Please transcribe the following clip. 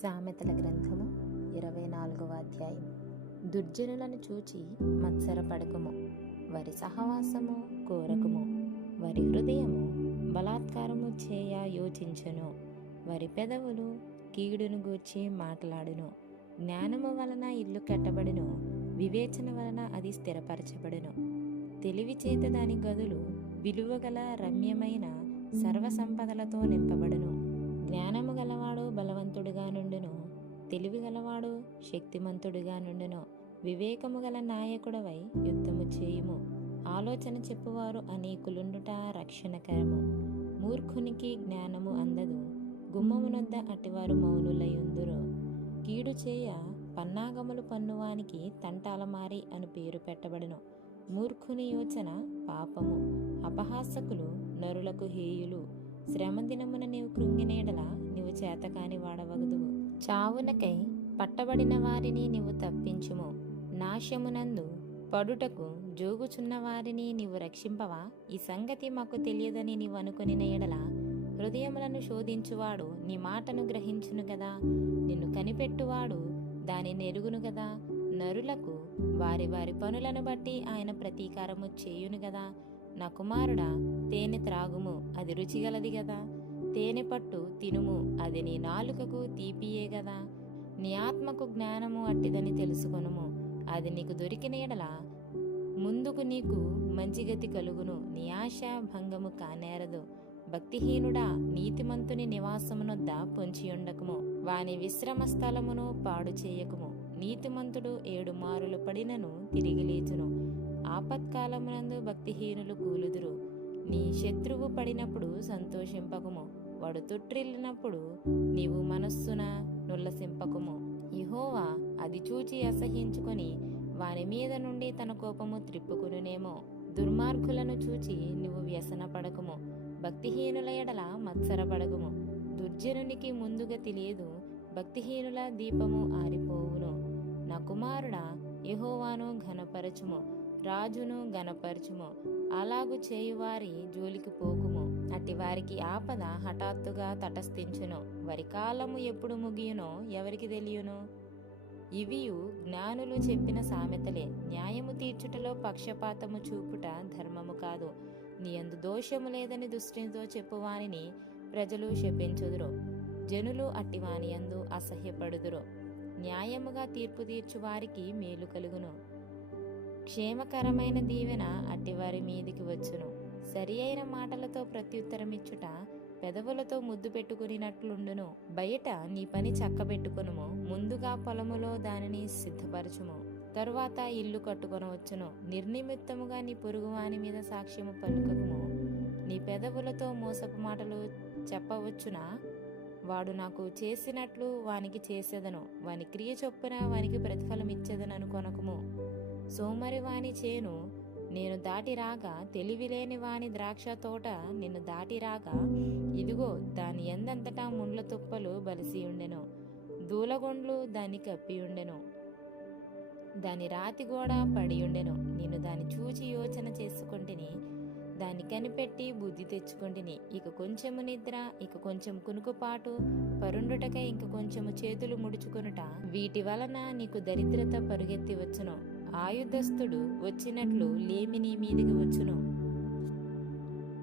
సామెతల గ్రంథము 24వ అధ్యాయం. దుర్జనులను చూచి మత్సరపడకుము, వారి సహవాసము కోరకుము. వారి హృదయము బలాత్కారము చేయ యోచించును, వారి పెదవులు కీడును గూర్చి మాట్లాడును. జ్ఞానము వలన ఇల్లు కట్టబడును, వివేచన వలన అది స్థిరపరచబడును. తెలివి చేత దాని గదులు విలువగల రమ్యమైన సర్వసంపదలతో నింపబడును. జ్ఞానము గలవాడు బలవంతుడుగా నుండును, తెలివి గలవాడు శక్తిమంతుడుగా నుండును. వివేకము గల నాయకుడవై యుద్ధము చేయుము, ఆలోచన చెప్పువారు అనేకులుండుట రక్షణకరము. మూర్ఖునికి జ్ఞానము అందదు, గుమ్మమునొద్ద అటివారు మౌనులయుందురు. కీడు చేయ పన్నాగములు పన్నువానికి తంటాలమారి అని పేరు పెట్టబడును. మూర్ఖుని యోచన పాపము, అపహాసకులు నరులకు హేయులు. శ్రమదినమున నీవు కృంగినేడల నీవు చేతకాని వాడవగదువు. చావునకై పట్టబడిన వారిని నీవు తప్పించుము, నాశమునందు పడుటకు జోగుచున్న వారిని నీవు రక్షింపవా? ఈ సంగతి మాకు తెలియదని నీవు అనుకొనిన ఎడల హృదయములను శోధించువాడు నీ మాటను గ్రహించును గదా. నిన్ను కనిపెట్టువాడు దాని నెరుగును గదా. నరులకు వారి వారి పనులను బట్టి ఆయన ప్రతీకారము చేయును గదా. నా కుమారుడా, తేనె త్రాగుము, అది రుచిగలది గదా. తేనె పట్టు తినుము, అది నీ నాలుకకు తీపియే గదా. నీ ఆత్మకు జ్ఞానము అట్టిదని తెలుసుకొనుము, అది నీకు దొరికిన ఎడల ముందుకు నీకు మంచి గతి కలుగును. నీ ఆశ భంగము కానేరదు. భక్తిహీనుడా, నీతిమంతుని నివాసమునొద్ద పొంచియుండకుము, వాని విశ్రమ స్థలమును పాడు చేయకుము. నీతిమంతుడు 7 మారులు పడినను తిరిగి లేచును, ఆపత్కాలమునందు భక్తిహీనులు కూలుదురు. నీ శత్రువు పడినప్పుడు సంతోషింపకుము, వాడు తొట్టిల్లినప్పుడు నీవు మనస్సున నుల్లసింపకుము. యెహోవా అది చూచి అసహ్యించుకొని వాని మీద నుండి తన కోపము త్రిప్పుకునునేమో. దుర్మార్గులను చూచి నువ్వు వ్యసనపడకుము, భక్తిహీనుల ఎడల మత్సరపడకుము. దుర్జనునికి ముందుగా తెలియదు, భక్తిహీనుల దీపము ఆరిపోవును. నా కుమారుడా, యెహోవాను ఘనపరచుము, రాజును ఘనపరచుము. అలాగు చేయువారి జోలికి పోకుము, అట్టి వారికి ఆపద హఠాత్తుగా తటస్థించును. వారి కాలము ఎప్పుడు ముగియునో ఎవరికి తెలియను. ఇవియు జ్ఞానులు చెప్పిన సామెతలే. న్యాయము తీర్చుటలో పక్షపాతము చూపుట ధర్మము కాదు. నీ యందు దోషము లేదని దుష్టునితో చెప్పువానిని ప్రజలు శపించుదురు. జనులు అట్టివాని యందు అసహ్యపడుదురు. న్యాయముగా తీర్పు తీర్చు వారికి మేలు కలుగును, క్షేమకరమైన దీవెన అట్టివారి మీదికి వచ్చును. సరి అయిన మాటలతో ప్రత్యుత్తరమిచ్చుట పెదవులతో ముద్దు పెట్టుకునినట్లుండును. బయట నీ పని చక్కబెట్టుకొనుము, ముందుగా పొలములో దానిని సిద్ధపరచుము, తరువాత ఇల్లు కట్టుకొనవచ్చును. నిర్నిమిత్తముగా నీ పొరుగువాని మీద సాక్ష్యము పలుకకుము. నీ పెదవులతో మోసపు మాటలు చెప్పవచ్చునా? వాడు నాకు చేసినట్లు వానికి చేసేదను, వాని క్రియ చొప్పున వానికి ప్రతిఫలం ఇచ్చేదను అనుకొనకుము. సోమరి వాని చేను నేను దాటి రాగా, తెలివిలేని వాని ద్రాక్ష తోట నిన్ను దాటి రాగా, ఇదిగో దాని ఎందంతటా ముండ్ల తుప్పలు బలిసియుండెను, దూలగొండ్లు దాన్ని కప్పియుండెను, దాని రాతిగోడ పడియుండెను. నేను దాన్ని చూచి యోచన చేసుకొంటిని, దాన్ని కనిపెట్టి బుద్ధి తెచ్చుకొంటిని. ఇక కొంచెము నిద్ర, ఇక కొంచెం కునుకుపాటు, పరుండుటకై ఇంక కొంచెము చేతులు ముడుచుకొనుట, వీటి వలన నీకు దరిద్రత పరుగెత్తి వచ్చును. ఆయుధస్తుడు వచ్చినట్లు లేమి నీ మీదికి వచ్చును.